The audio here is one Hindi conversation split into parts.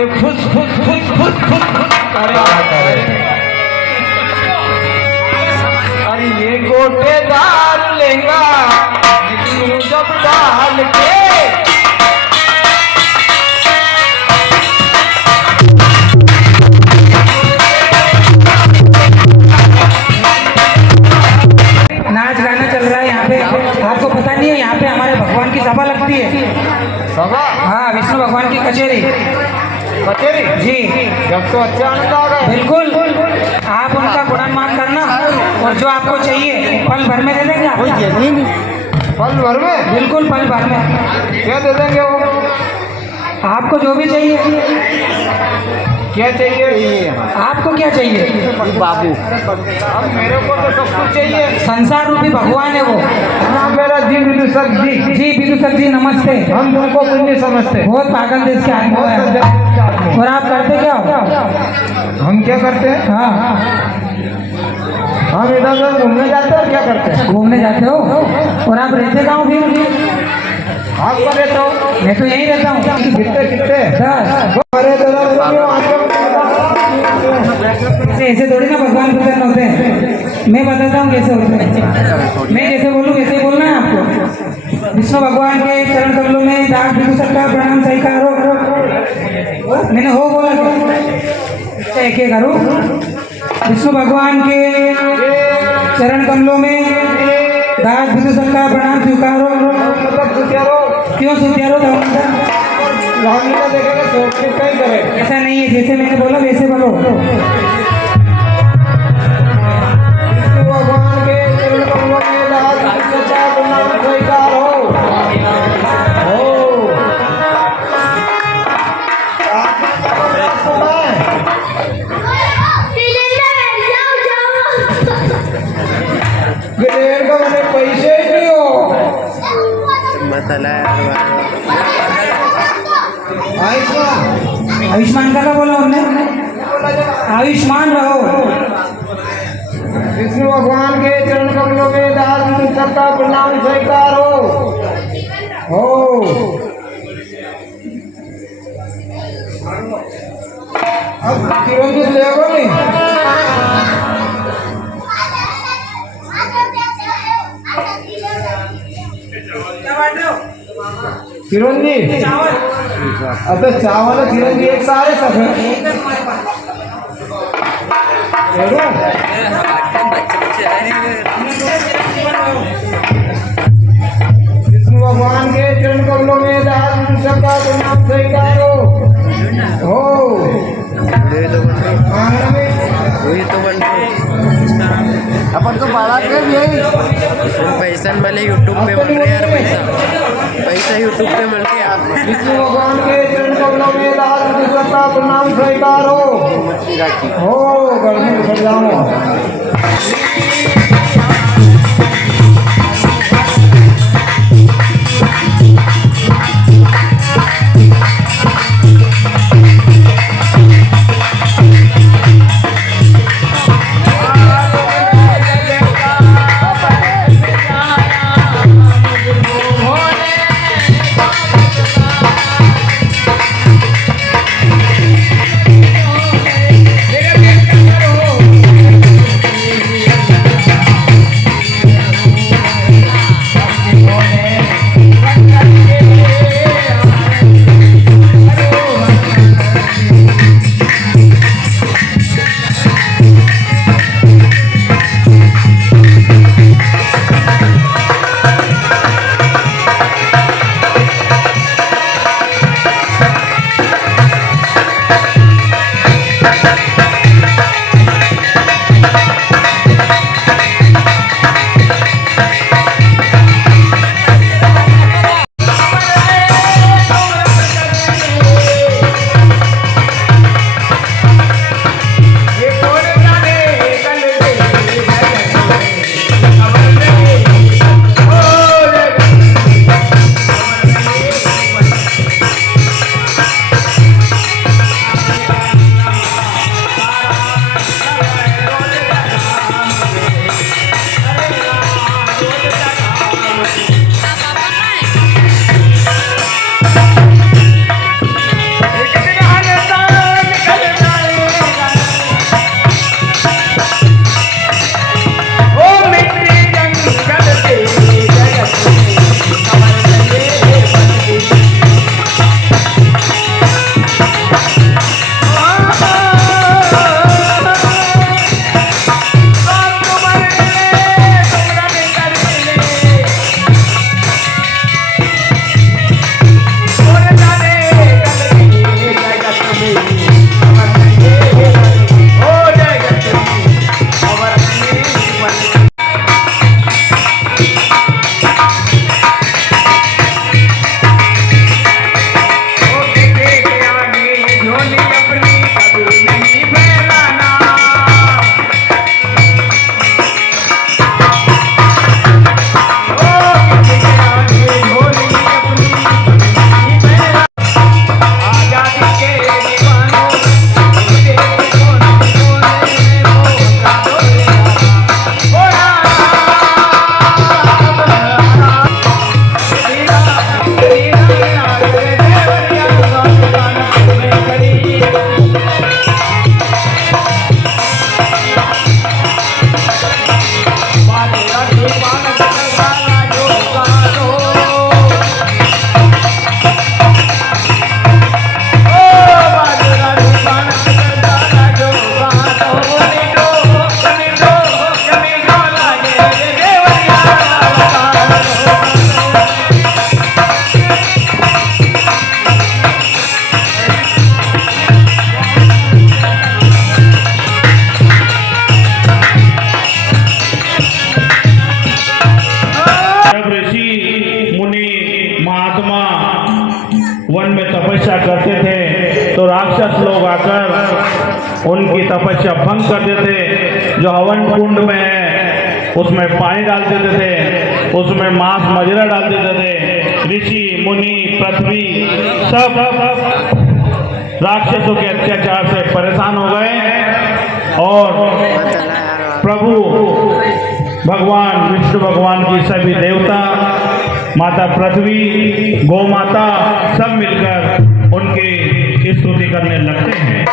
ये फुस फुस फुस फुस फुस फुस करे। अरे ये गोटेदार लेंगा जब डाल के नाच गाना चल रहा है यहाँ पे। आपको पता नहीं है यहाँ पे हमारे भगवान की सभा लगती है। सभा? हाँ, विष्णु भगवान की कचेरी। कचेरी जी, जब तो अच्छा आनंद आ गया। बिल्कुल। आप उनका गुणगान करना और जो आपको चाहिए पल भर में दे देंगे आपको। पल भर में? बिल्कुल पल भर में। क्या दे देंगे वो? आपको जो भी चाहिए। क्या चाहिए? आपको क्या चाहिए बाबू? अब मेरे को तो सब कुछ चाहिए। संसार रूपी भगवान है वो। हाँ, मेरा जी विदुषक जी। जी विदुषक जी नमस्ते। हम तुमको पुण्य समझते। बहुत पागल देश के आदमी है। और आप करते क्या हो? हम क्या करते हैं? हाँ, हम इधर उधर घूमने जाते हैं। क्या करते हैं? घूमने जाते हो। और आप रहते कहाँ हो फिर? आप कर रहते हो? मैं तो यहीं रहता हूँ। कितने कितने? 10। अरे दादा, ऐसे थोड़ी ना भगवान प्रसन्न होते हैं। मैं बताता हूँ कैसे होते हैं। मैं जैसे बोलूँ वैसे ही बोलना है आपको। विष्णु भगवान के चरण कमलों में दाग विदुषक का प्रणाम स्वीकार हो। मैंने हो बोला क्या? एक एक करूँ। विष्णु भगवान के चरण कमलों में दाग विदुषक का प्रणाम स्वीकार हो। क्यों सुत्यारो? ऐसा नहीं है, जैसे मैंने बोला वैसे बोलो। भगवान के चरण कमलों में दाग विदुषक का प्रणाम स्वीकार हो। गिलेर का मैंने पैसे ही नहीं हो। आयुष्मान आयुष्मान का बोला उन्होंने? आयुष्मान रहो। विष्णु भगवान के चरण कमलों में दास विदुषक का प्रणाम स्वीकार हो। अब चिरंजीव लेगो नहीं? चिरंजीव अब तो चावल चिरंजीव एक सारे सब है। विष्णु भगवान के चरण कमलों में दास विदुषक का प्रणाम स्वीकार हो। अपन तो बड़ा कर पैसा वाले यूट्यूब पे मिल रहे यार। पैसा यूट्यूब पे मिल गया। विष्णु भगवान के चरण कमलों में दास विदुषक का प्रणाम स्वीकार हो। घर में उतर जाऊँ। वन में तपस्या करते थे तो राक्षस लोग आकर उनकी तपस्या भंग कर देते। जो हवन कुंड में है उसमें पानी डाल देते थे, उसमें मांस मदिरा डाल देते थे। ऋषि मुनि पृथ्वी सब राक्षसों के अत्याचार से परेशान हो गए और प्रभु भगवान विष्णु भगवान की सभी देवता, माता पृथ्वी, गौ माता सब मिलकर उनकी स्तुति करने लगते हैं।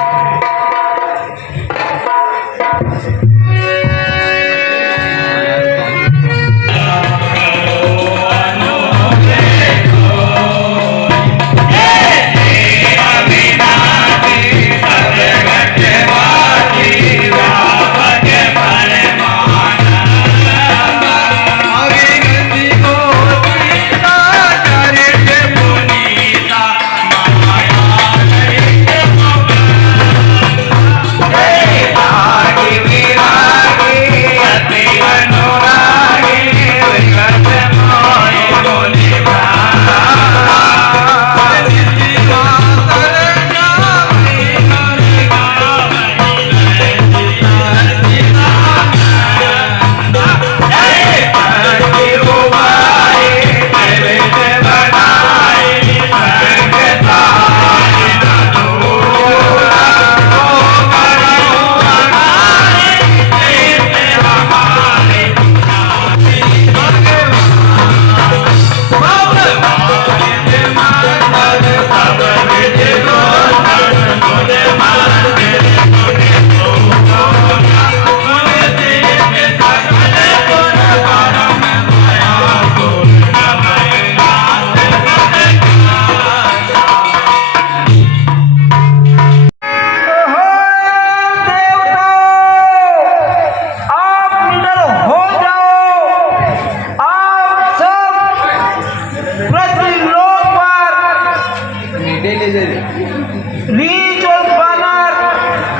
रीछ और बानर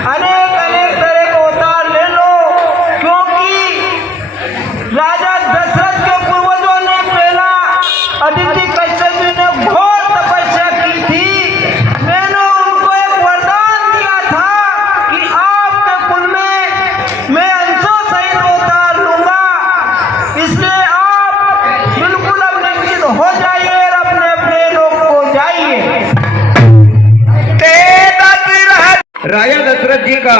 अनेक अनेक तरह के अवतार ले लो, क्योंकि राजा दशरथ के पूर्वजों ने पहला अदिति कश्यप जी ने घोर तपस्या की थी। मैंने उनको एक वरदान दिया था कि आपके कुल में मैं अंशों सहित अवतार लूंगा, इसलिए आप बिल्कुल अब निश्चित हो जाइए और अपने अपने लोग को जाइए। राजा दशरथ जी का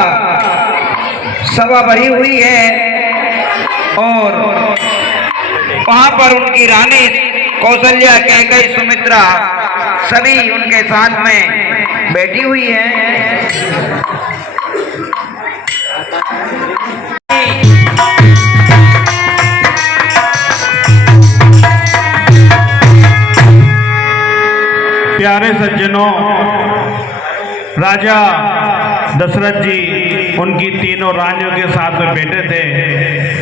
सभा भरी हुई है और वहां पर उनकी रानी कौशल्या, कैकेयी, सुमित्रा सभी उनके साथ में बैठी हुई है। प्यारे सज्जनों, राजा दशरथ जी उनकी तीनों रानियों के साथ में बैठे थे।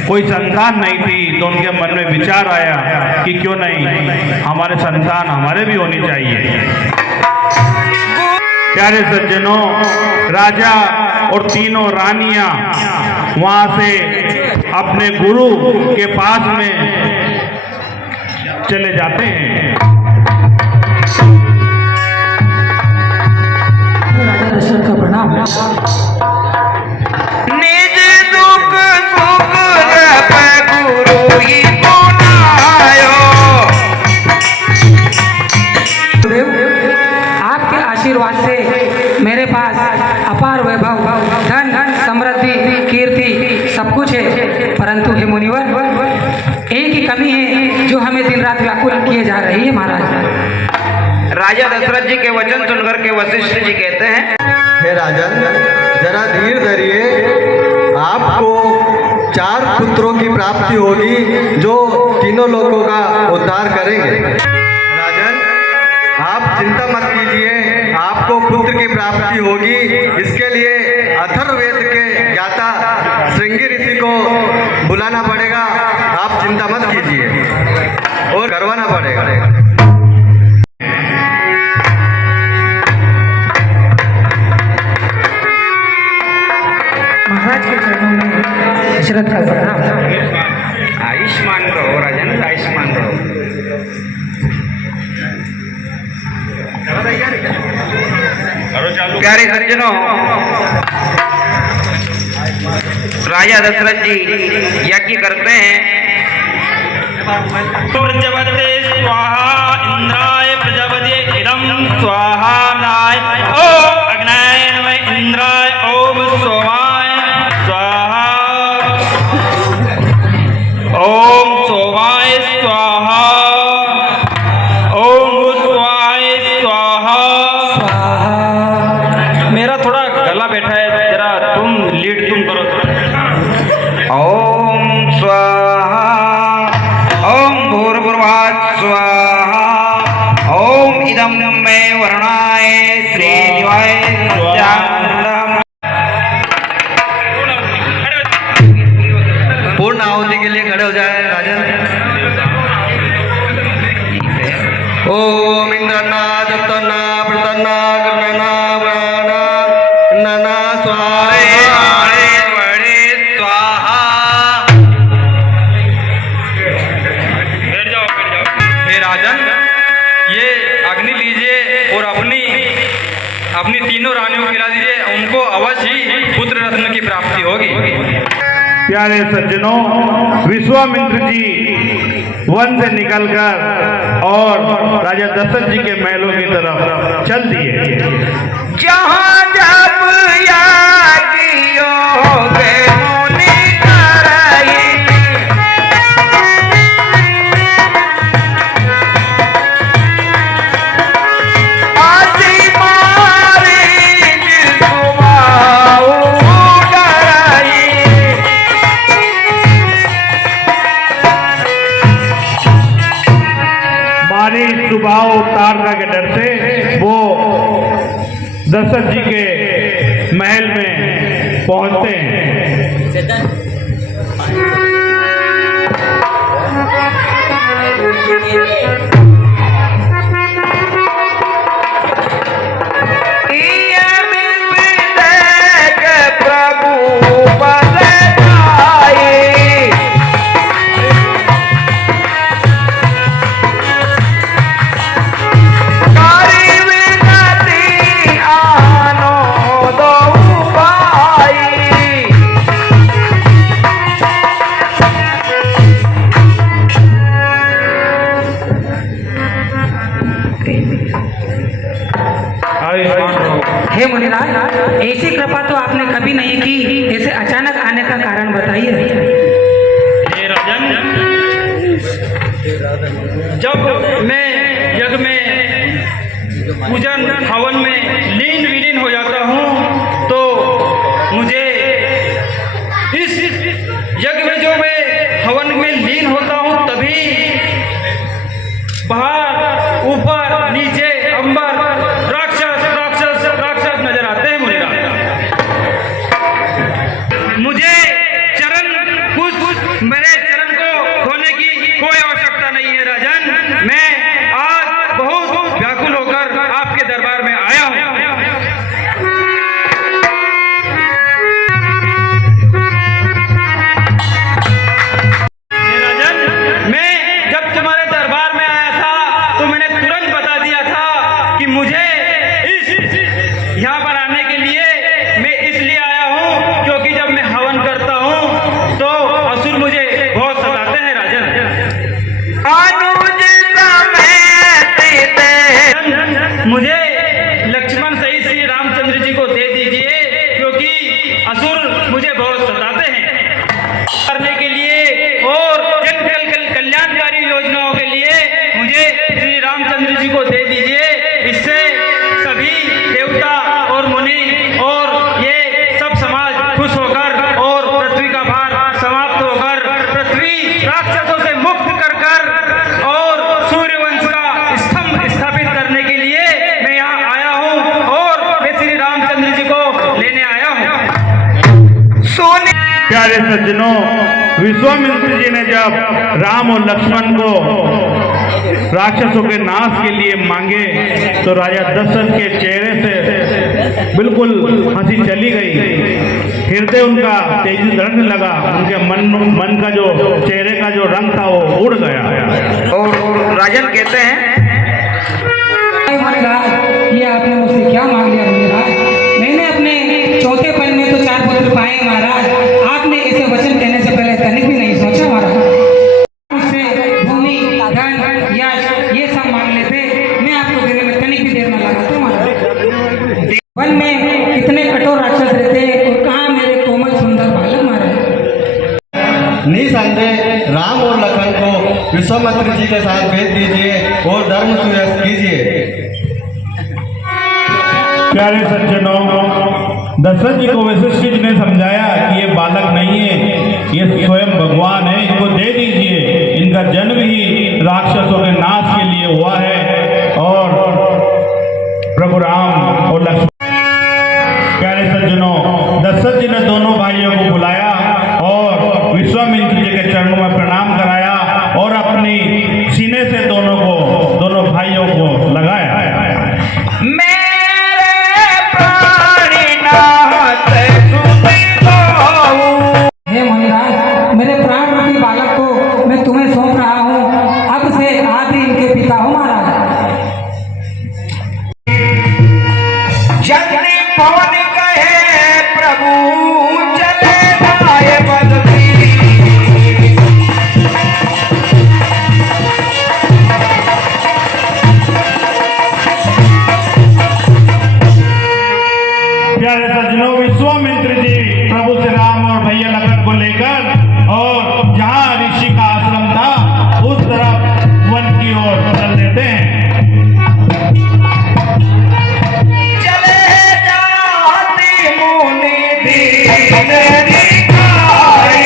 कोई संतान नहीं थी तो उनके मन में विचार आया कि क्यों नहीं हमारे संतान हमारे भी होनी चाहिए। प्यारे सज्जनों, राजा और तीनों रानियां वहां से अपने गुरु के पास में चले जाते हैं। दशरथ का प्रणाम। निज दुख सुख जप गुरु ही गुनायो। देव, आपके आशीर्वाद से मेरे पास अपार वैभव, धन, समृद्धि, कीर्ति सब कुछ है, परंतु हे मुनिवर, एक ही कमी है जो हमें दिन रात व्याकुल किए जा रही है महाराज। राजा दशरथ जी के वचन सुनकर के वशिष्ठ जी कहते हैं, हे राजन, जरा धीर धरिए। आपको 4 पुत्रों की प्राप्ति होगी जो तीनों लोगों का उद्धार करेंगे। राजन, आप चिंता मत कीजिए, आपको पुत्र की प्राप्ति होगी। इसके लिए अथर्ववेद के ज्ञाता श्रृंगी ऋषि को बुलाना पड़ेगा। आप चिंता मत कीजिए और करवाना पड़ेगा। महाराज के चरणों में दशरथ का प्रणाम। आयुष्मान रहो राजन, आयुष्मान रहो। प्यारे सज्जनों, राजा दशरथ जी यज्ञ करते हैं। प्रजापते स्वाहा इंद्राय प्रजापते इदं स्वाहा नाय ओ अग्नाय नमः इंद्राय ओम सोमाय स्वाहा ओम सोमाय स्वाहा ओम स्वाहाय स्वाहा। मेरा थोड़ा गला बैठा है, जरा तुम लीड तुम करो। ओम स्वाहा ओम भूर्भुवः स्वाहा ओम इदं मे वर्णाय श्रीनिवाय सत्यानंदम। पूर्ण आहुति के लिए खड़े हो जाए राजन। ओम इंद्रना दत्तना प्रसन्ना कृष्णना प्राणा नना स्वाहा स्वाहा। हे राजन, ये अग्नि लीजिए और अपनी तीनों रानियों को खिला दीजिए, उनको अवश्य ही पुत्र रत्न की प्राप्ति होगी। प्यारे सज्जनों, विश्वामित्र जी वन से निकलकर और राजा दशरथ जी के महलों की तरफ चल दिए। जहाँ जब यागियोगे मुनि कराई, आसी मारी जिसुमाऊ डराई। मारी सुबाह उतारने के डर से वो दशरथ जी के महल में पहुंचते हैं। ये मिलते के प्रभु पद जाए, कारी विनती आनो दो पाई। हे मुनिराज, ऐसी कृपा तो आपने कभी नहीं की, ऐसे अचानक आने का कारण बताइए। हे राजन, जब मैं यज्ञ में पूजन हवन में लीन विलीन हो जाता हूँ तो मुझे इस यज्ञ में जो मैं हवन में लीन होता हूँ तभी बाहर ऊपर नीचे अंबर राक्षस राक्षस राक्षस नजर आते हैं मुनिराज। मुझे मेरे चरण को धोने की कोई आवश्यकता नहीं है राजन। मैं आज बहुत व्याकुल होकर आपके दरबार में आया हूँ। हे राजन, मैं जब तुम्हारे दरबार में आया था तो मैंने तुरंत बता दिया था कि मुझे यहाँ पर आने के लिए मैं इसलिए आया हूँ क्योंकि जब मैं हवन करता हूँ तो असुर मुझे बहुत सताते हैं राजन। मुझे लक्ष्मण सहित श्री रामचंद्र जी को दे दीजिए क्योंकि असुर मुझे बहुत सताते हैं। करने के लिए और कल्याणकारी योजनाओं के लिए मुझे श्री रामचंद्र जी को दे दीजिए। इससे सभी देवता और मुनि और ये सब समाज खुश होकर और पृथ्वी का भार समाप्त होकर पृथ्वी राक्षसों से मुक्त कर और सूर्यवंश का स्तंभ स्थापित करने के लिए मैं यहाँ आया हूँ और मैं श्री रामचंद्र जी को लेने आया हूँ। सोने प्यारे सज्जनों, विश्वामित्र जी ने जब राम और लक्ष्मण को राक्षसों के नाश के लिए मांगे तो राजा दशरथ के चेहरे से बिल्कुल हंसी चली गई। हृदय उनका तेजी धड़कने लगा, उनके मन का जो चेहरे का जो रंग था वो उड़ गया। और राजन कहते हैं, मुनिराज, ये आपने मुझसे क्या मांग लिया मुनिराज? वन में कितने कठोर राक्षस रहते हैं और कहाँ मेरे कोमल सुंदर बालक मारे। निसंदेह राम और लखन को विश्वामित्र जी के साथ भेज दीजिए और धर्म सुव्यवस्था कीजिए। प्यारे सज्जनों, दशरथ जी को वशिष्ठ जी ने समझाया कि ये बालक नहीं है, ये स्वयं भगवान है, इनको दे दीजिए। इनका जन्म ही राक्षसों के नाश के लिए हुआ है। और प्रभु राम और लक्ष्मण, प्यारे सज्जनों, दशरथ जी ने दोनों भाइयों को बुलाया और विश्वामित्र जी के चरणों में प्रणाम कराया और अपनी सीने से दोनों भाइयों को लगाया। हे मुनिराज, मेरे प्राण रूपी बालक को मैं तुम्हें सौंप रहा हूँ। अब से आप ही इनके पिता हो महाराज। जगने पवन कहे प्रभु चले जाए बदली। प्यारे सज्जनों, विश्वामित्र जी प्रभु श्री राम और भैया लखन को लेकर और जहाँ ऋषि का आश्रम था उस तरफ वन की ओर चल देते हैं। चले जाती मुनि दीन रिकाई।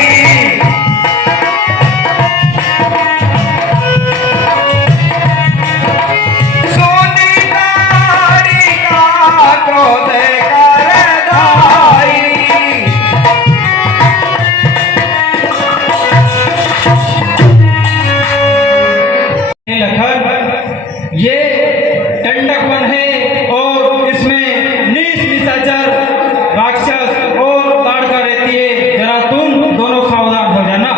सोनी नारी का क्रोध कर धाई। लखन, ये दंडक वन है और इसमें नीच निशाचर राक्षस और ताड़का रहती है। जरा तुम दोनों सावधान हो जाना।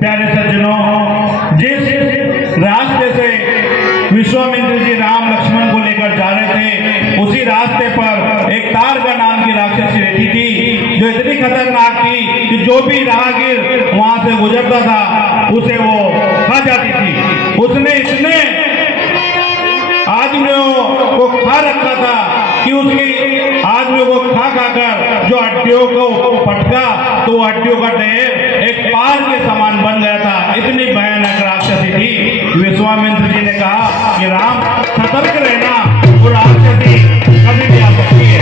प्यारे सज्जनों, जिस रास्ते से विश्वामित्र जी राम लक्ष्मण को लेकर जा रहे थे उसी रास्ते पर एक ताड़का नाम की राक्षसी रहती थी, जो इतनी खतरनाक थी कि जो भी राहगीर वहां से गुजरता था उसे वो खा जाती थी। उसने इतने आदमियों को खा रखा था कि उसकी आदमियों को खा कर जो हड्डियों को पटका तो वो हड्डियों का ढेर एक पार के समान बन गया था। इतनी भयानक राक्षसी थी। विश्वामित्र जी ने कहा कि राम सतर्क रहना, वो राक्षसी कभी भी आ सकती है।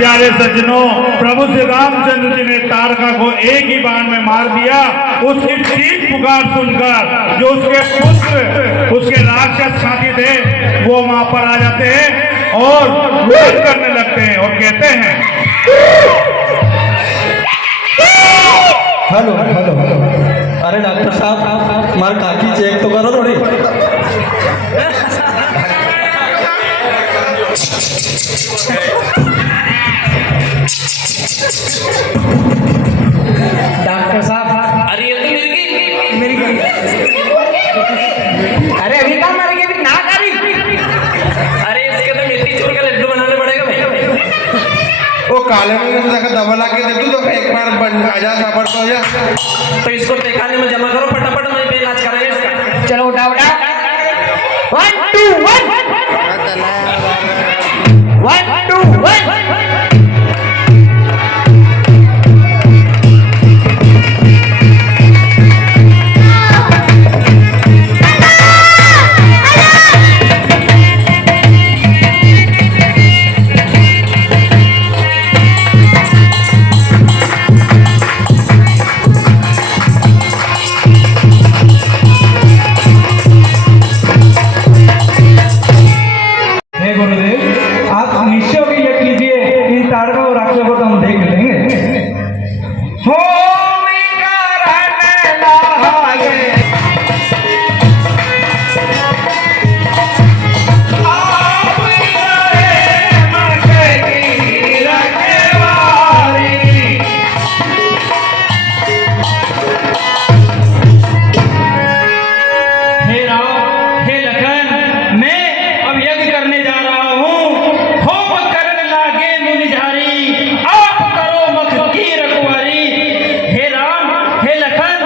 प्यारे सज्जनों, प्रभु श्री रामचंद्र जी ने ताड़का को एक ही बाण में मार दिया। उसकी चीख पुकार सुनकर जो उसके पुत्र, उसके राक्षस साथी थे, वो वहां पर आ जाते हैं और विरोध करने लगते हैं और कहते हैं, हेलो हेलो हेलो, अरे डॉक्टर साहब, हमारे काकी चेक तो करो थोड़ी। मालूम नहीं देखा दबा के दे तू तो एक बार बन आजा साबर तो जा तो इसको तहखाने में जमा करो फटाफट, मैं पे इलाज करेंगे इसका। चलो उठा उठा 1 2 1 1 2 1 हे गुरुदेव, आप निश्चय होकर यज्ञ कीजिए, इन ताड़कों और राक्षसों को तो हम देख लेंगे। हे राम, हे लखन, मैं अब यज्ञ करने जा रहा हूँ। होम करने लागे मुनिझारी, आप करो मख की रखवारी। हे राम, हे लखन,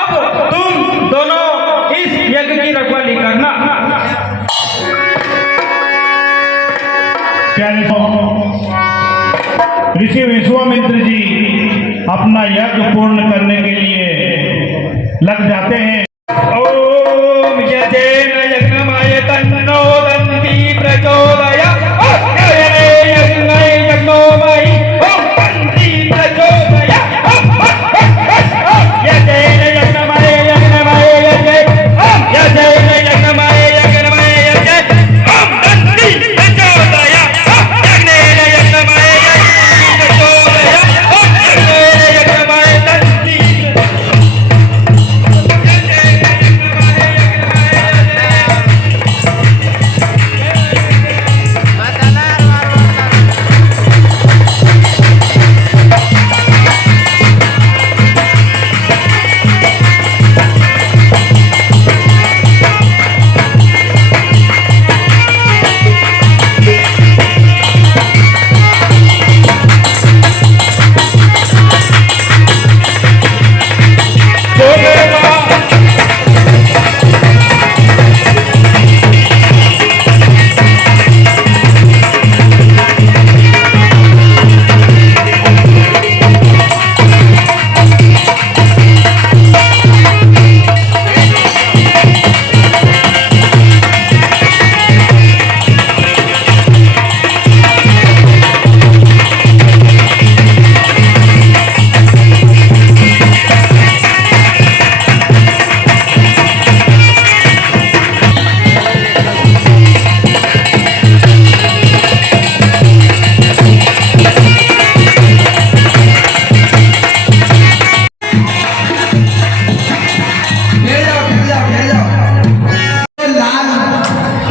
अब तुम दोनों इस यज्ञ की रखवाली करना। प्यारे ऋषि विश्वामित्र जी अपना यज्ञ पूर्ण करने के लिए लग जाते हैं। ओम यजेन यज्ञमाय तन्नो दन्ति प्रचोदयात्। यज्ञोमयि ओम दन्ति प्रचोदयात्। यजेन यज्ञमाय यज्ञमाय यज्ञे ओम यजेन यज्ञमाय यज्ञमाय यज्ञे ओम दन्ति प्रचोदयात्। यज्ञेन यज्ञमाय यज्ञे प्रचोदयात्। ओम यज्ञेन यज्ञमाय दन्ति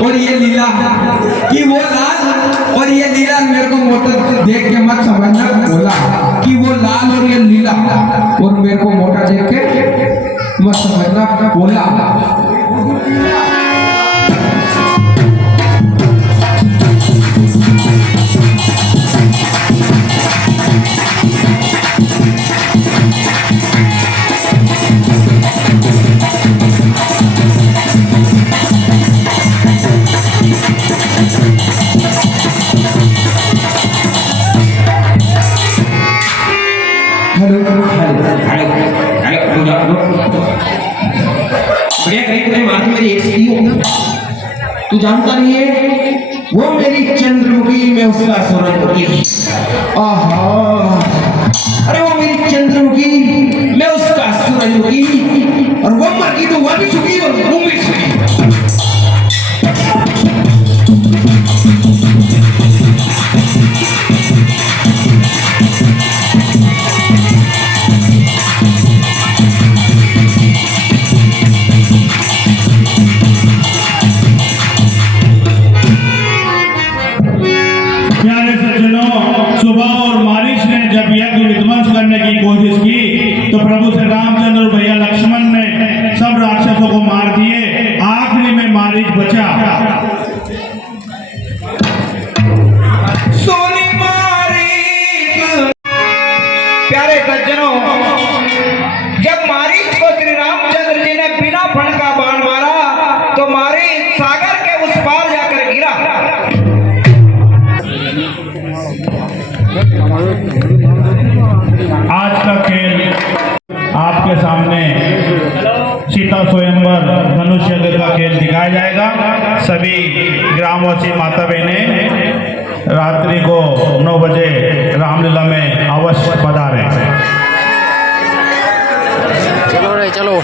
और ये लीला कि वो लाल और ये लीला मेरे को मोटा देख के मत समझना, बोला कि वो लाल और ये लीला और मेरे को मोटा देख के मत समझना, बोला। तू जानता नहीं है वो मेरी चंद्रमुखी में उसका सूरजमुखी। आहा, अरे वो मेरी चंद्रमुखी मैं उसका सूरजमुखी, और वो मर गई तो वह भी सुखी और वो भी सुखी। सुबह और मारिश ने जब यज्ञ विध्वंस करने की कोशिश की तो प्रभु श्री रामचंद्र भैया लक्ष्मण ने सब राक्षसों को मार दिए। आखिरी में आपके सामने सीता स्वयंवर धनुष यज्ञ का खेल दिखाया जाएगा। सभी ग्रामवासी माता बहनें रात्रि को 9 बजे रामलीला में अवश्य पधारें। चलो रे चलो।